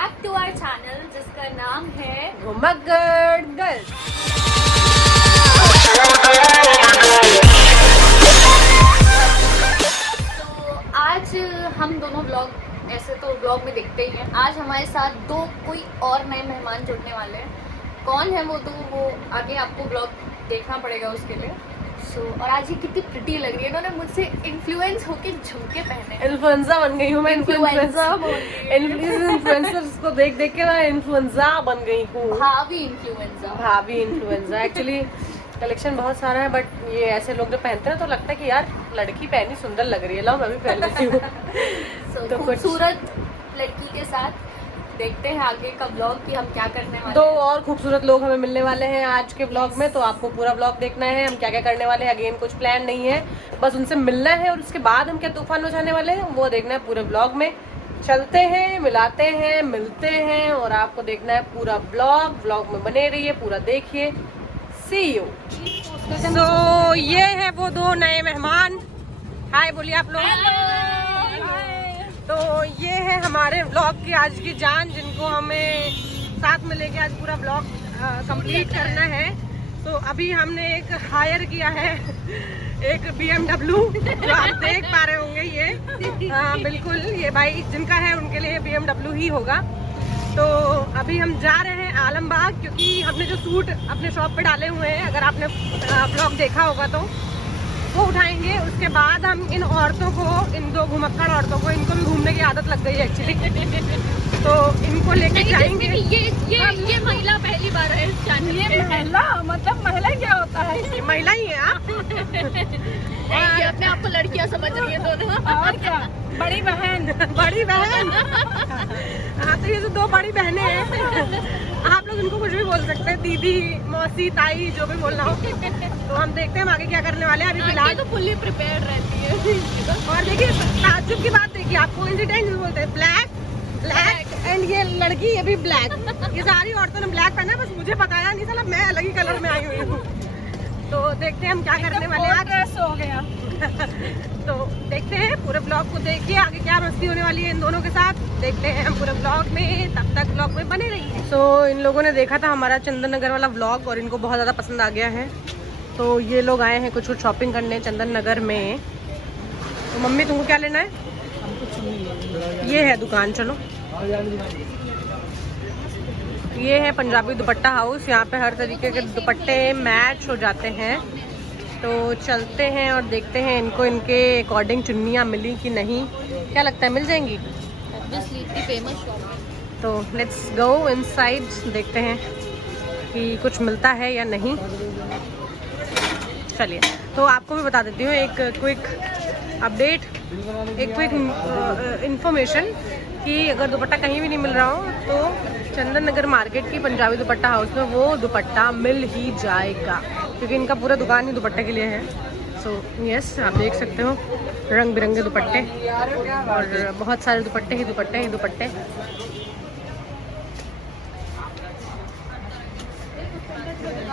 Back to our channel जिसका नाम है घुमक्कड़ गर्ल्स। तो आज हम दोनों ब्लॉग ऐसे तो ब्लॉग में देखते ही हैं। आज हमारे साथ दो कोई और नए मेहमान जुड़ने वाले हैं। कौन है वो दो, वो आगे आपको ब्लॉग देखना पड़ेगा उसके लिए। और आज ये कितनी प्रिटी लग रही है। इन्होंने मुझसे इन्फ्लुएंस होके झुमके पहने। इन्फ्लुएंजा बन गई हूँ मैं। इन्फ्लुएंसर्स को देख देख के मैं इन्फ्लुएंजा बन गई हूँ। भाभी इन्फ्लुएंजा। एक्चुअली कलेक्शन बहुत सारा है, बट ये ऐसे लोग जो पहनते हैं तो लगता है कि यार लड़की पहनी सुंदर लग रही है, लो मैं भी पहन लेती हूँ। तो खूबसूरत लड़की के साथ देखते हैं आगे का ब्लॉग कि हम क्या करने वाले हैं। दो और खूबसूरत लोग हमें मिलने वाले हैं आज के ब्लॉग में, तो आपको पूरा ब्लॉग देखना है। हम क्या क्या करने वाले हैं, अगेन कुछ प्लान नहीं है, बस उनसे मिलना है और उसके बाद हम क्या तूफान मचाने वाले हैं वो देखना है पूरे ब्लॉग में। चलते हैं, मिलाते हैं, मिलते हैं और आपको देखना है पूरा ब्लॉग में बने रहिए, पूरा देखिए। सी यू। तो ये है वो दो नए मेहमान। हाय बोलिए आप लोग। तो ये है हमारे ब्लॉग की आज की जान, जिनको हमें साथ में लेके आज पूरा ब्लॉग कंप्लीट करना है। तो अभी हमने एक हायर किया है, एक BMW, जो आप देख पा रहे होंगे। ये बिल्कुल ये भाई जिनका है उनके लिए BMW ही होगा। तो अभी हम जा रहे हैं आलमबाग, क्योंकि हमने जो सूट अपने शॉप पे डाले हुए हैं, अगर आपने ब्लॉग देखा होगा तो वो उठाएंगे। उसके बाद हम इन औरतों को, इन दो घुमक्कड़ औरतों को, इनको भी घूमने की आदत लग गई है एक्चुअली, तो इनको लेके जाएंगे। ये महिला पहली बार है इस चैनल पे। ये महिला मतलब महिला क्या होता है? ये महिला ही है आप। ये अपने आप को लड़कियां समझ रही है दोनों। और क्या, बड़ी बहन। हाँ, तो ये तो दो बड़ी बहनें हैं। आप लोग इनको कुछ भी बोल सकते हैं, दीदी, मौसी, ताई, जो भी बोलना हो। तो हम देखते हैं हम आगे क्या करने वाले हैं। अभी फिलहाल तो फुल्ली प्रिपेयर्ड रहती है। और देखिए ताज्जुब की बात, देखिए आपको इंसिडेंट बोलते हैं ब्लैक एंड ये लड़की ये भी ब्लैक। ये सारी औरतों ने ब्लैक पहना है, बस मुझे बताया नहीं, साला मैं अलग ही कलर में आई हुई हूँ। तो देखते हैं हम क्या करने वाले हैं। आज हो गया। तो देखते हैं पूरे ब्लॉग को देखिए, आगे क्या मस्ती होने वाली है इन दोनों के साथ। देखते हैं हम पूरे ब्लॉग में, तब तक ब्लॉग में बने रहिए। तो इन लोगों ने देखा था हमारा चंदन नगर वाला ब्लॉग और इनको बहुत ज़्यादा पसंद आ गया है। तो ये लोग आए हैं कुछ शॉपिंग करने चंदन नगर में। तो मम्मी तुमको क्या लेना है? ये है दुकान, चलो। ये है पंजाबी दुपट्टा हाउस। यहाँ पे हर तरीके के दुपट्टे मैच हो जाते हैं। तो चलते हैं और देखते हैं इनको इनके अकॉर्डिंग चुन्नियाँ मिली कि नहीं। क्या लगता है मिल जाएंगी? Famous shop. तो लेट्स गो इनसाइड, देखते हैं कि कुछ मिलता है या नहीं। चलिए, तो आपको भी बता देती हूँ एक क्विक अपडेट, एक क्विक इंफॉर्मेशन कि अगर दुपट्टा कहीं भी नहीं मिल रहा हो तो चंदन नगर मार्केट की पंजाबी दुपट्टा हाउस में वो दुपट्टा मिल ही जाएगा, क्योंकि इनका पूरा दुकान ही दुपट्टे के लिए है। सो यस, आप देख सकते हो रंग बिरंगे दुपट्टे और बहुत सारे दुपट्टे ही दुपट्टे।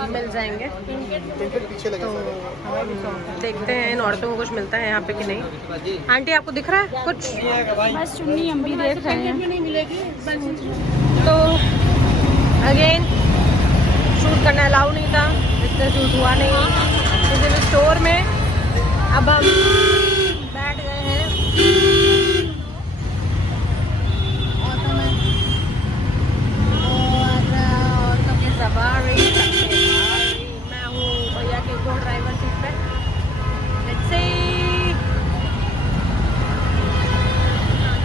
मिल जाएंगे। तो देखते हैं इन औरतों को कुछ मिलता है यहाँ पे कि नहीं। आंटी आपको दिख रहा है कुछ? बस चुन्नी हम भी देख रहे हैं। तो अगेन शूट करना अलाउ नहीं था, इसलिए शूट हुआ नहीं किसी भी स्टोर में। अब हम बैठ गए हैं ऑटो की सवारी। मैं हूँ भैया के को ड्राइवर सीट पे। लेट्स सी,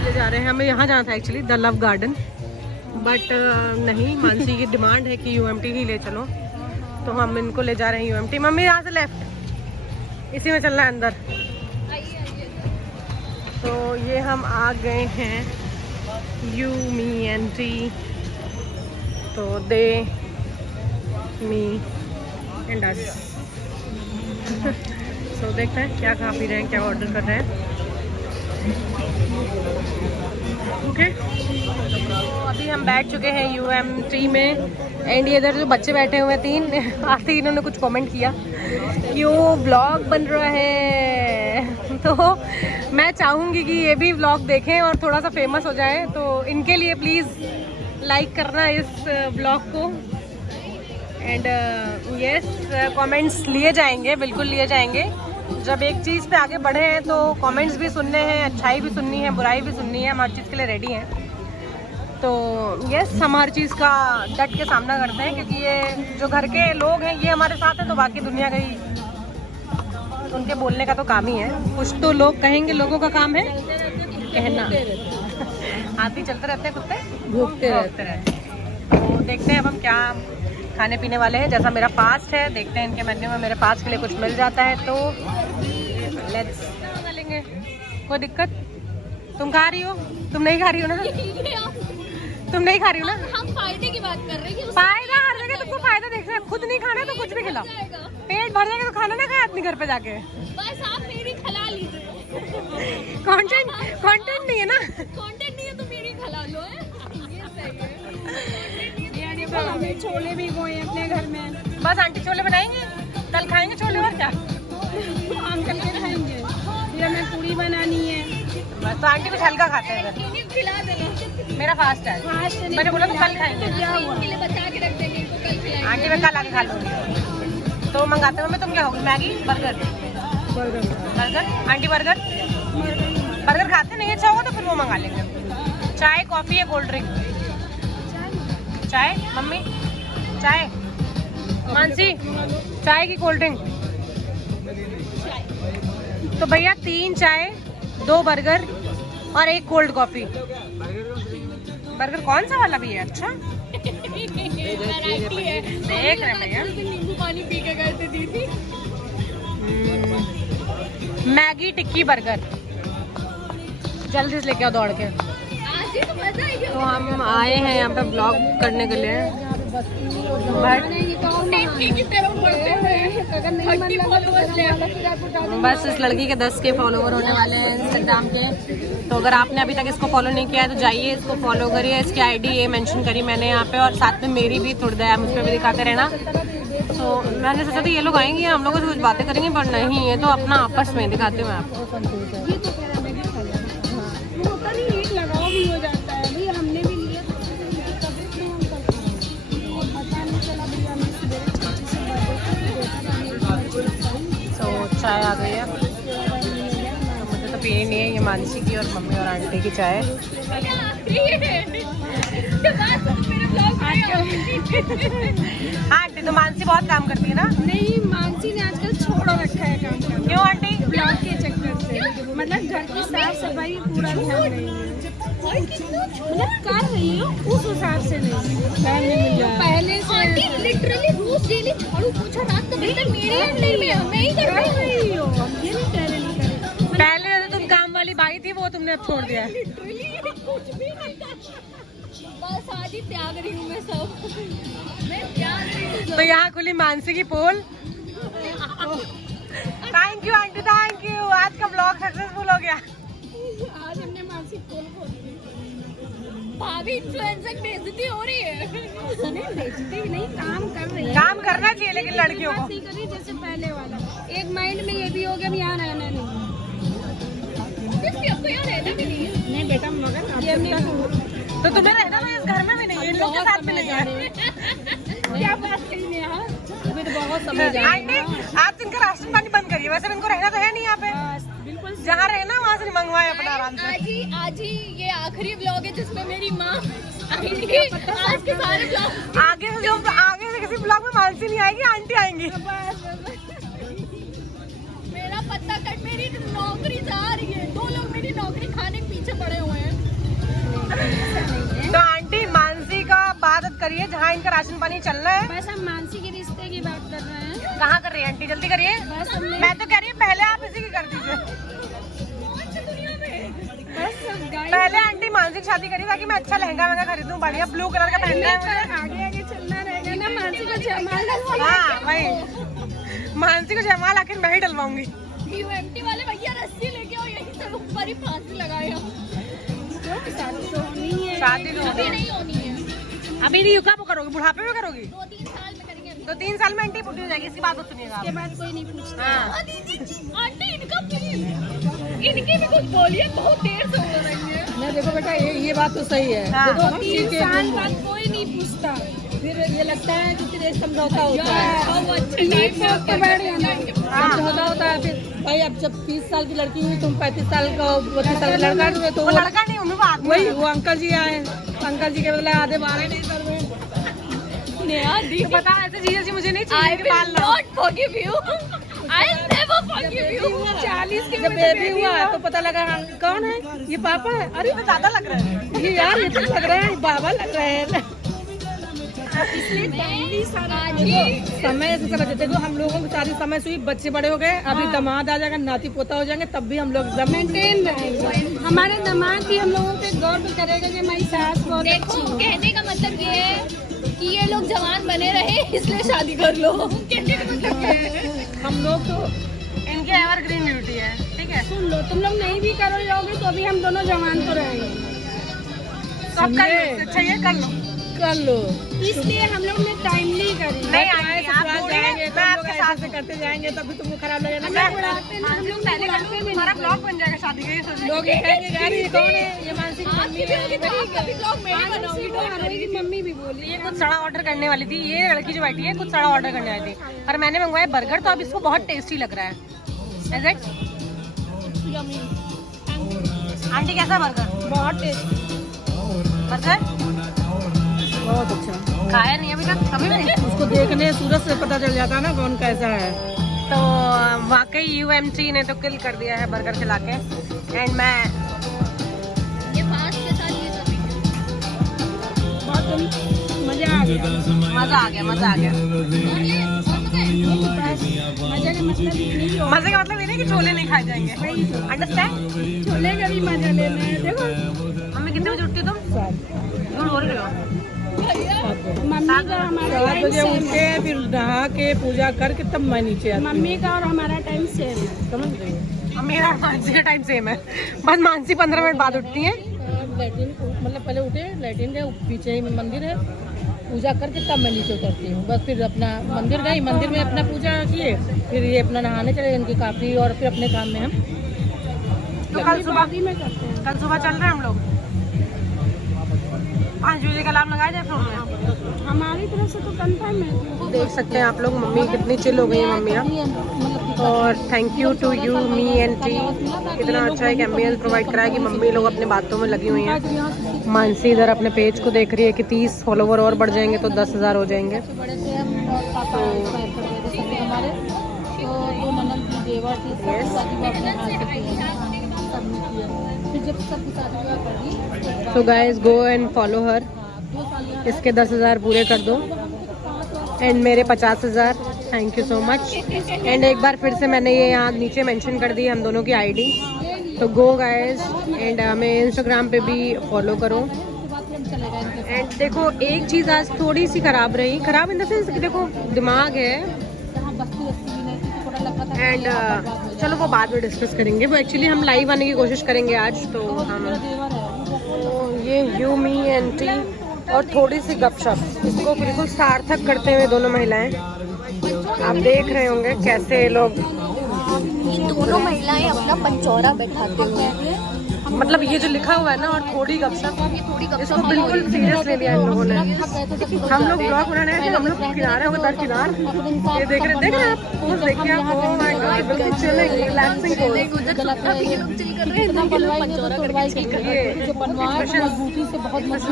ले जा रहे हैं हमें। यहाँ जाना था actually the love garden, but नहीं, मानसी की डिमांड है कि UMT ही ले चलो, तो हम इनको ले जा रहे हैं UMT। मम्मी यहाँ से लेफ्ट, इसी में चलना है अंदर। तो ये हम आ गए हैं UMT। तो दे मी एंड अस। सो देखते हैं क्या खा पी रहे हैं, क्या ऑर्डर कर रहे हैं। ओके, तो अभी हम बैठ चुके हैं UMT में। एंड ये इधर जो बच्चे बैठे हुए हैं तीन, आते ही इन्होंने कुछ कमेंट किया, क्यों ब्लॉग बन रहा है। तो मैं चाहूँगी कि ये भी व्लॉग देखें और थोड़ा सा फेमस हो जाए, तो इनके लिए प्लीज़ लाइक करना इस व्लॉग को। एंड यस, कमेंट्स लिए जाएंगे, बिल्कुल लिए जाएंगे। जब एक चीज़ पे आगे बढ़े हैं तो कमेंट्स भी सुनने हैं, अच्छाई भी सुननी है, बुराई भी सुननी है, हम हर चीज़ के लिए रेडी हैं। तो यस, हम हर चीज़ का डट के सामना करते हैं, क्योंकि ये जो घर के लोग हैं ये हमारे साथ हैं, तो बाकी दुनिया का ही उनके बोलने का तो काम ही है। कुछ तो लोग कहेंगे, लोगों का काम है कहना। हाथी चलते रहते हैं, कुत्ते भूखते रहते हैं। तो देखते हैं अब हम क्या खाने पीने वाले हैं। जैसा मेरा फास्ट है, देखते हैं इनके मेन्यू में मेरे फास्ट के लिए कुछ मिल जाता है तो लेट्स बना लेंगे। कोई दिक्कत? तुम खा रही हो? तुम नहीं खा रही हो ना? तुम नहीं खा रही हो ना? हम फायदे की बात कर रहे हैं। फायदा हर जगह तुमको फायदा देख रहे हैं। खुद नहीं खाना तो कुछ भी खिलाओ, पेट भर जाएगा तो खाना ना खाए अपने घर पे जाके। बस आप मेरी खिला लीजिए। कंटेंट नहीं है ना, कंटेंट नहीं है तो मेरी खिला लो। ये सही है। हमें छोले भी बोए अपने घर में। बस आंटी छोले बनाएंगे, कल खाएंगे छोले और क्या। हम कल के खाएंगे, फिर हमें पूरी बनानी है। बस तो आंटी कुछ हल्का खाते हैं। इन्हें खिला देना। मेरा फास्ट है, मैंने बोला तो कल खाएंगे। इनके लिए बचा के रख देंगे, इनको कल खिलाएंगे। आंटी मैं कल आके खा लूँगी। तो मंगाते हो? मैं तुम क्या होगी? Maggi, burger? Burger aunty, burger खाते नहीं? अच्छा होगा तो फिर वो मंगा लेंगे। चाय, कॉफ़ी या कोल्ड ड्रिंक? चाय मम्मी, चाय। मानसी, चाय की कोल्ड ड्रिंक? तो भैया 3 चाय, 2 बर्गर और 1 कोल्ड कॉफी। बर्गर कौन सा वाला भी है? अच्छा वैरायटी है। देख रहे हैं भैया। नींबू पानी पी के गए थे दीदी। मैगी टिक्की बर्गर, जल्दी से लेके आओ दौड़ के। आज ही तो मजा आएगी। तो हम आए हैं यहाँ पे ब्लॉग करने के लिए, बस इस लड़की के 10 के फॉलोवर होने वाले हैं इंस्टाग्राम के। तो अगर आपने अभी तक इसको फॉलो नहीं किया है तो जाइए, इसको फॉलो करिए। इसकी आईडी ये मेंशन करी मैंने यहाँ पे, और साथ में मेरी भी थोड़ी देर मुझ पर भी दिखाते रहना। तो मैंने सोचा था ये लोग आएंगे, हम लोग कुछ बातें करेंगे, पर नहीं, ये तो अपना आपस में दिखाते हुए आपको। लगाओ भी हो जाता है भाई, हमने भी लिया तो चाय आ गई है, तो मुझे तो पीनी नहीं है, ये मानसी की और मम्मी और आंटी की चाय। हाँ आंटी, तो मानसी बहुत काम करती है ना? नहीं, मानसी ने आजकल छोड़ रखा है काम करना। क्यों आंटी? ब्लॉग के चक्कर से, मतलब घर की साफ सफाई पूरा ध्यान रही है, मतलब कर रही है उस हिसाब से नहीं। पहले से लिटरली रोज डेली झाड़ू पोछा रात को बेहतर मेरे अंडर में है, मैं ही कर रही हूँ। ये नहीं कह रही। पहले तो तुम काम वाली बाई थी, वो तुमने अब छोड़ दिया है। लिटरली कुछ भी नहीं कर, बस आज ही त्याग रही हूँ मैं सब। मैं त्याग रही हूँ। तो यहाँ खुली मानसी की पोल। Thank you aunty, thank you. आज का ब्लॉग सक्सेसफुल हो गया। आज हमने मानसिक पोल खोल दी। भाभी इन्फ्लुएंसर बेइज्जती हो रही है। नहीं बेचती भी नहीं, काम कर रही है। काम करना चाहिए लेकिन लड़कियों को। नहीं करी जैसे पहले वाला, एक माइंड में ये भी हो गया, यहाँ रहना नहीं। आपको यहाँ रहना भी नहीं है। नहीं बेटा, मगर ये तो तुम्हें रहना तो इस घर में भी नहीं है, इन लोग के साथ में नहीं है। क्या बात कही ने? हाँ, अभी तो बहुत समय आंटी, आज इनका राशन पानी बंद करिए, वैसे इनको रहना तो है नहीं यहाँ पे। बिल्कुल जहाँ रहना वहाँ से मंगवाए अपना आराम से। आज ही ये आखिरी व्लॉग है जिसमें मेरी माँ आएंगी। आज के सारे व्लॉग आगे से किसी ब्लॉग में मानसी नहीं आएगी, आंटी आएंगी। मेरा पत्ता कट, मेरी नौकरी जा रही है। 2 लोग मेरी नौकरी खाने के पीछे पड़े हुए हैं। तो आंटी मानसी का बात करिए, जहाँ इनका राशन पानी चलना है। बस हम मानसी के रिश्ते की बात कर रहे हैं। कहाँ कर रही है आंटी? जल्दी करिए। बस हमने मैं तो कह रही हूँ पहले आप इसी की कर दीजिए। बस गाइस, पहले आंटी मानसी की शादी करिए ताकि मैं अच्छा लहंगा वहंगा खरीदूं, बढ़िया ब्लू कलर का पहनना है मुझे। आगे आगे चलना रहेगा ना। मानसी को जयमाल डलवाना। हाँ वही, मानसी को जयमाल आखिर मैं ही डलवाऊंगी। यूएमटी वाले भैया रस्सी लेके आओ, यहीं से ऊपर ही फांसी लगाए हम। शादी तो होनी है। शादी तो अभी नहीं होनी है, अभी नहीं, कब करोगी? बुढ़ापे में करोगी? 2-3 साल में करेंगे। तो 3 साल में आंटी बुढ़ी हो जाएगी, इसकी बात तो सुनिएगा उसके बाद कोई नहीं पूछता। हाँ। दीदी आंटी इनका प्लीज इनकी भी कुछ बोलिए, बहुत देर से हो रही है। नहीं देखो बेटा, ये बात तो सही है। हाँ। देखो 3 साल बाद कोई नहीं पूछता, फिर ये लगता है कि फिर एक समझौता होता है, समझौता होता है। फिर भाई अब जब 30 साल की लड़की हुई, तुम 35 साल का 32 साल का लड़का हुए, तो वो लड़का नहीं हूँ, वही वो अंकल जी आए, अंकल जी के बदले आधे 12 नहीं कर रहे। तो पता है ऐसे चीजें मुझे नहीं चाहिए। 40 के जब बेबी हुआ तो पता लगा हाँ, कौन है ये, पापा है। अरे तो दादा लग रहा है ये, यार ये तो लग रहा है बाबा लग रहा है। समय से समझ, देखो हम लोगों की शादी समय से हुई, बच्चे बड़े हो गए, अभी दामाद आ जाएगा, नाती पोता हो जाएंगे, तब भी हम लोग मेंटेन रहेंगे। हमारे दामाद भी हम लोगों पे गौर भी करेगा कि हमारी सास बहुत देखो, अच्छी है। कहने का मतलब ये है कि ये लोग जवान बने रहे इसलिए शादी कर लो। कहने का मतलब ये है। हम लोग तो इनके एवरग्रीन ब्यूटी है, ठीक है। सुन लो, तुम लोग नहीं भी करो लोगे तो अभी हम दोनों जवान तो रहेंगे। सब कर लो, अच्छा ये कर लो, कर लो। इसलिए हम लोग ने टाइमली करी। नहीं आएंगे, आप जाएंगे, मैं आपके साथ से करते जाएंगे, तभी तुमको खराब लगेगा। हम लोग पहले हमारा ब्लॉग बन जाएगा शादी के, लोग ये कहेंगे यार ये कौन है, ये मानसी की मम्मी है। मम्मी भी बोली ये कुछ सड़ा ऑर्डर करने वाली थी, ये लड़की जो बैठी है कुछ सड़ा ऑर्डर करने वाली थी, और मैंने मंगवाया बर्गर, तो अब इसको बहुत टेस्टी लग रहा है। आंटी कैसा बर्गर? बहुत टेस्टी, बर्गर बहुत अच्छा। खाया नहीं अभी तक, कभी नहीं। उसको देखने सूरत से पता चल जाता है ना कौन कैसा है। तो वाकई UMT ने तो किल कर दिया है बर्गर खिला के। एंड मैं ये फास्ट के साथ ये सब बहुत मजा आ गया, मजा आ गया, मजा आ गया। मजे का मतलब ये नहीं हो, मजे का मतलब ये नहीं कि छोले नहीं खाए जाएंगे, अंडरस्टैंड। छोले का भी मजा लेना है। देखो मम्मी कितने बजे उठती हो तुम? झूठ बोल रही हो। मम्मी का हमारा 7 टाइम बजे सेम उठ है। के फिर नहा के पूजा करके तब मैं नीचे आती हूँ। मम्मी का और हमारा टाइम सेम है। समझ गई? मेरा और मानसी का टाइम सेम है, बस मानसी 15 मिनट बाद उठती है। लैट्रिन मतलब पहले उठे, लैट्रिन के पीछे ही मंदिर है, पूजा करके तब मैं नीचे उतरती हूँ। बस फिर अपना मंदिर गई, मंदिर में अपना पूजा किए, फिर ये अपना नहाने चले इनकी काफ़ी, और फिर अपने काम में हम। तो कल सुबह में करते हैं। कल सुबह चल रहे हैं हम लोग 5 बजे का अलार्म लगाया जाए फ्लोर में। हमारी तरफ से तो कंफर्म है। देख सकते हैं आप लोग मम्मी कितनी चिल हो गई है मम्मियाँ। और thank you to you me and T, इतना अच्छा एक एम्बियंस प्रोवाइड करा है कि मम्मी लोग अपने बातों में लगी हुई हैं। मानसी इधर अपने पेज को देख रही है कि 30 फॉलोवर और बढ़ जाएंगे तो 10,000 हो जाएंगे। So guys go and follow her, इसके 10,000 पूरे कर दो एंड मेरे 50,000। Thank you so much. And एक बार फिर से मैंने ये यहाँ नीचे मेंशन कर दी हम दोनों की आईडी, तो गो गाइस एंड हमें इंस्टाग्राम पे भी फॉलो करो। एंड देखो एक चीज़ आज थोड़ी सी ख़राब रही, ख़राब इन द सेंस कि देखो दिमाग है, एंड चलो वो बाद में डिस्कस करेंगे। वो एक्चुअली हम लाइव आने की कोशिश करेंगे आज, तो हम ये यू मी एंड टी और थोड़ी सी गपशप, इसको बिल्कुल सार्थक करते हुए दोनों महिलाएं। आप देख रहे होंगे कैसे ये लोग, दोनों महिलाएं अपना पंचौरा बैठाते हुए, मतलब ये जो लिखा हुआ है ना, और थोड़ी गपशप, इसको बिल्कुल सीरियस ले लिया इन लोगों ने। हम लोग ब्लॉग बनाने आए थे, हम लोग किनारे हो गए, दरकिनार ये देख रहे हैं आप पोज देखिए आप, ओह माय गॉड बिल्कुल चिलिंग रिलैक्सिंग पोज। ये एक्सप्रेशन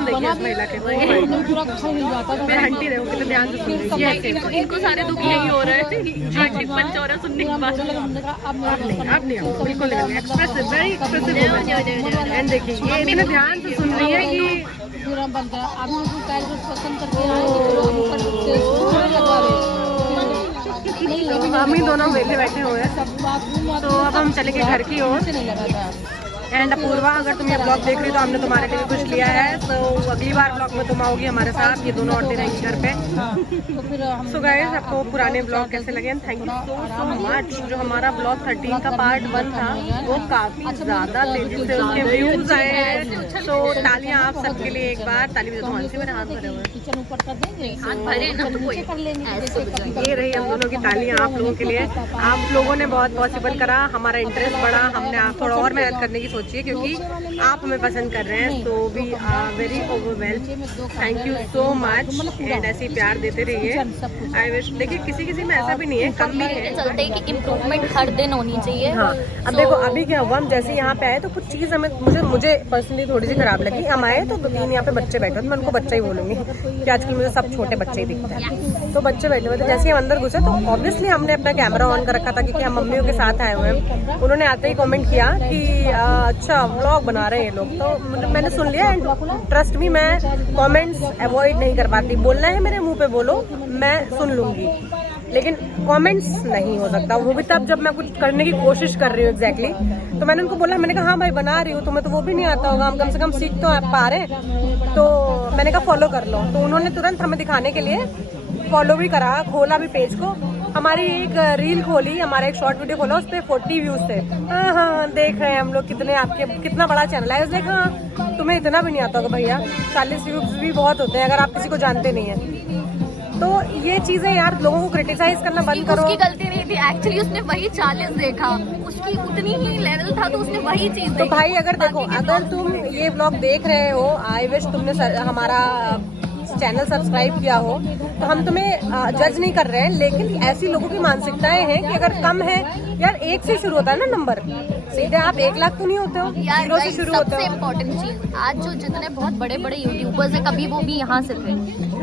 देखिए इस महिला के, मैं हंटी रही हूँ कितने ध्यान से सुन रही है। इनको सारे दुख यही हो रहे हैं पंचौरा सुनने के बाद। अब नहीं बिल्कुल नहीं, एक्सप्रेसिव वेरी एक्सप्रेसिव। एंड देखिए ये इतने ध्यान से सुन रही है कि हम ही दोनों वेले बैठे हुए हैं। तो अब हम चलेंगे घर की ओर। एंड अपूर्वा, अगर तुम ये ब्लॉग देख रही हो तो हमने तुम्हारे लिए भी कुछ लिया है, तो अगली बार ब्लॉग में तुम आओगी हमारे साथ, ये दोनों औरतें रहेंगी घर पे। सो गाइस, आपको पुराने ब्लॉग कैसे लगे? Thank you so much. जो हमारा ब्लॉग 13 का पार्ट 1 था वो काफ़ी ज़्यादा तेजी से उसके व्यूज़ आए हैं, तो तालियां आप सबके लिए एक बार। ताली बजाओ, तुम मेरे हाथ भरे हुए ये रही हम दोनों की तालियां आप लोगों के लिए। आप लोगों ने बहुत पॉसिबल करा, हमारा इंटरेस्ट बढ़ा, हमने आप थोड़ा और मेहनत करने की सोची है क्योंकि आप हमें पसंद कर रहे हैं, तो we are very overwhelmed. Thank you so much and ऐसे ही प्यार देते रहिए। आई विश, देखिए किसी किसी में ऐसा भी नहीं है, कम भी है, चलते कि इम्प्रूवमेंट हर दिन होनी चाहिए। हाँ, अब देखो अभी क्या हुआ, हम जैसे यहाँ पे आए तो कुछ चीज़ हमें मुझे पर्सनली थोड़ी सी खराब लगी। हम आए तो 2-3 यहाँ पे बच्चे बैठे थे, मैं उनको बच्चा ही बोलूँगी कि आजकल मुझे सब छोटे बच्चे ही दिखते हैं। तो बच्चे बैठे हुए थे, जैसे हम अंदर घुसे तो ऑब्वियसली हमने अपना कैमरा ऑन कर रखा था क्योंकि हम मम्मियों के साथ आए हुए हैं। उन्होंने आते ही कमेंट किया कि अच्छा व्लॉग बना रहे हैं ये लोग, तो मैंने सुन लिया। एंड ट्रस्ट मी, मैं कमेंट्स अवॉइड नहीं कर पाती। बोलना है मेरे मुंह पे बोलो, मैं सुन लूँगी, लेकिन कमेंट्स नहीं हो सकता, वो भी तब जब मैं कुछ करने की कोशिश कर रही हूँ एग्जैक्टली। तो मैंने उनको बोला, मैंने कहा हाँ भाई बना रही हूँ, तुम्हें तो वो भी नहीं आता होगा, हम कम से कम सीख तो आप पा रहे हैं। तो मैंने कहा फॉलो कर लो, तो उन्होंने तुरंत हमें दिखाने के लिए फॉलो भी करा, खोला भी पेज को, हमारी एक रील खोली, हमारा एक शॉर्ट वीडियो खोला, उस पर 40 व्यूज थे। हाँ, देख रहे हैं हम लोग कितने, आपके कितना बड़ा चैनल है। उसने कहा तुम्हें इतना भी नहीं आता होगा भैया, 40 व्यूज भी बहुत होते हैं अगर आप किसी को जानते नहीं हैं। तो ये चीजें यार, लोगों को क्रिटिसाइज करना बंद करो। उसकी गलती नहीं थी एक्चुअली, उसने वही 40 देखा, उसकी उतनी ही लेवल था तो उसने वही चीज तो भाई अगर देखो, अगर तुम ये ब्लॉग देख रहे हो, आई विश तुमने हमारा चैनल सब्सक्राइब किया हो, तो हम तुम्हें जज नहीं कर रहे हैं, लेकिन ऐसी लोगों की मानसिकताएं हैं कि अगर कम है यार, 1 से शुरू होता है ना नंबर, सीधे आप 1 लाख तो नहीं होते हो, 0 से शुरू होते हो। सबसे इम्पोर्टेंट चीज, आज जो जितने बहुत बड़े बड़े यूट्यूबर्स है, कभी वो भी यहाँ से थे,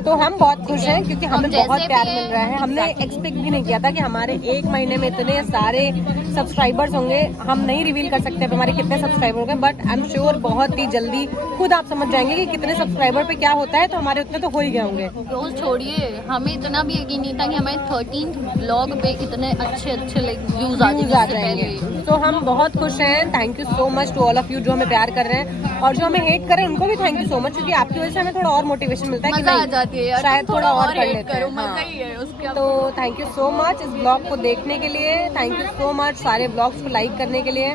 तो हम बहुत खुश हैं क्योंकि हमें बहुत प्यार मिल रहा है। हमने एक्सपेक्ट भी नहीं किया था कि हमारे 1 महीने में इतने सारे सब्सक्राइबर्स होंगे। हम नहीं रिवील कर सकते हमारे कितने सब्सक्राइबर होंगे, बट आई एम श्योर बहुत ही जल्दी खुद आप समझ जाएंगे कि कितने सब्सक्राइबर पे क्या होता है, तो हमारे उतने तो हो ही गए होंगे। रोज छोड़िए, हमें इतना भी यकीन नहीं था कि हमें 13th व्लॉग पे इतने अच्छे व्यूज आ जाएंगे। तो हम बहुत खुश हैं। Thank you so much to all of you जो हमें प्यार कर रहे हैं, और जो हमें हेट कर रहे हैं उनको भी थैंक यू सो मच, क्योंकि आपकी वजह से हमें थोड़ा और मोटिवेशन मिलता है कि नहीं, शायद थोड़ा और कर लेते हैं। हाँ। तो थैंक यू सो मच इस ब्लॉग को देखने के लिए, थैंक यू सो मच सारे ब्लॉग्स को लाइक करने के लिए,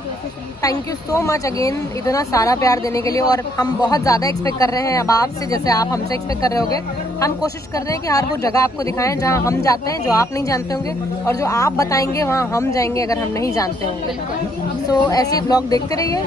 thank you so much again इतना सारा प्यार देने के लिए। और हम बहुत ज़्यादा एक्सपेक्ट कर रहे हैं अब आपसे, जैसे आप हमसे एक्सपेक्ट कर रहे होगे। हम कोशिश कर रहे हैं कि हर वो जगह आपको दिखाएं जहाँ हम जाते हैं, जो आप नहीं जानते होंगे, और जो आप बताएंगे वहाँ हम जाएंगे अगर हम नहीं जानते होंगे। सो ऐसे ब्लॉग देखते रहिए,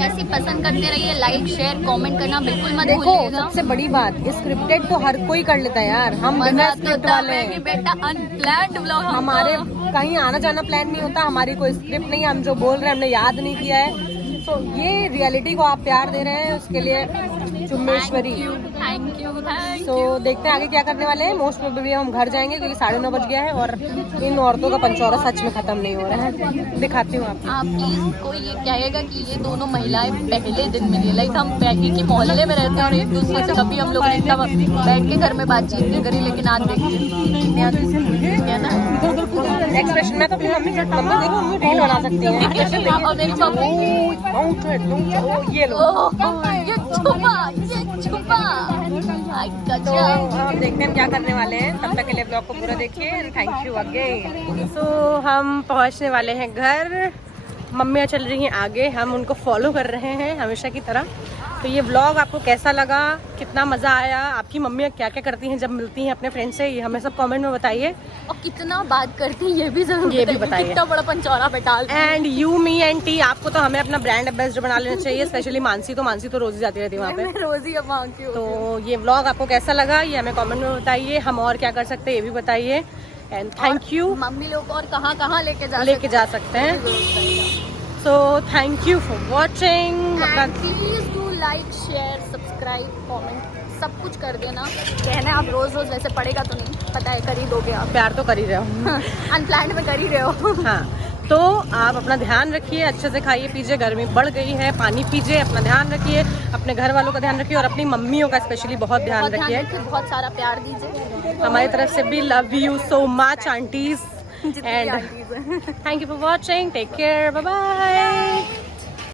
ऐसे पसंद करते रहिए, लाइक शेयर कमेंट करना बिल्कुल मत देखो भूलिएगा। सबसे बड़ी बात, स्क्रिप्टेड तो हर कोई कर लेता है यार, हम बिना स्क्रिप्ट वाले हैं। बेटा अनप्लान्ड व्लॉग, हमारे कहीं आना जाना प्लान नहीं होता, हमारी कोई स्क्रिप्ट नहीं है, हम जो बोल रहे हैं हमने याद नहीं किया है। तो ये रियलिटी को आप प्यार दे रहे हैं, उसके लिए चुम्बेश्वरी। Thank you. तो देखते हैं आगे क्या करने वाले हैं। मोस्ट प्रोबेबली हम घर जाएंगे क्योंकि 9:30 बज गया है, और इन औरतों का पंचौरा सच में खत्म नहीं हो रहा है। दिखाती हूँ आपको। आप प्लीज कोई ये कहेगा कि ये दोनों महिलाएं पहले दिन मिली, लाइक हम एक ही मोहल्ले में रहते हैं और एक दूसरे से कभी हम लोग इतना बैठ के घर में बातचीत नहीं करी, लेकिन आज देखिए एक्सप्रेशन में तो अपनी मम्मी देखो, मम्मी रील बना सकती है। और मेरी मम्मी ये लो, ये छुपा तो हम देखते हैं क्या करने वाले हैं। तब तक के लिए ब्लॉग को पूरा देखिए। Thank you again. सो हम पहुंचने वाले हैं घर, मम्मियाँ चल रही हैं आगे, हम उनको फॉलो कर रहे हैं हमेशा की तरह। तो ये व्लॉग आपको कैसा लगा, कितना मज़ा आया, आपकी मम्मियाँ क्या क्या करती हैं जब मिलती हैं अपने फ्रेंड से, ये हमें सब कमेंट में बताइए। और कितना बात करती है ये भी जरूर बताइए, कितना बड़ा पंचौरा बेटाल। And you me and tea, आपको तो हमें अपना ब्रांड एम्बेसडर बना लेना चाहिए, स्पेशली मानसी तो रोज ही जाती रहती है वहाँ पे, रोज ही मांगती हूँ। तो ये व्लॉग आपको कैसा लगा ये हमें कमेंट में बताइए, हम और क्या कर सकते हैं ये भी बताइए। And thank you. मम्मी लोग और कहाँ लेके जा सकते हैं। So thank you for watching. Please do like share subscribe comment सब कुछ कर देना। कहना आप रोज वैसे पड़ेगा तो नहीं, पता है कर ही दोगे आप, प्यार तो कर ही रहे हो, अनप्लान्ड में कर ही रहे हो। हाँ, तो आप अपना ध्यान रखिए, अच्छे से खाइए पीजिए, गर्मी बढ़ गई है, पानी पीजिए, अपना ध्यान रखिए, अपने घर वालों का ध्यान रखिए, और अपनी मम्मियों का स्पेशली बहुत ध्यान रखिए। बहुत सारा प्यार दीजिए हमारी तरफ से भी। Love you so much aunties, and thank you for watching. Take care, bye bye.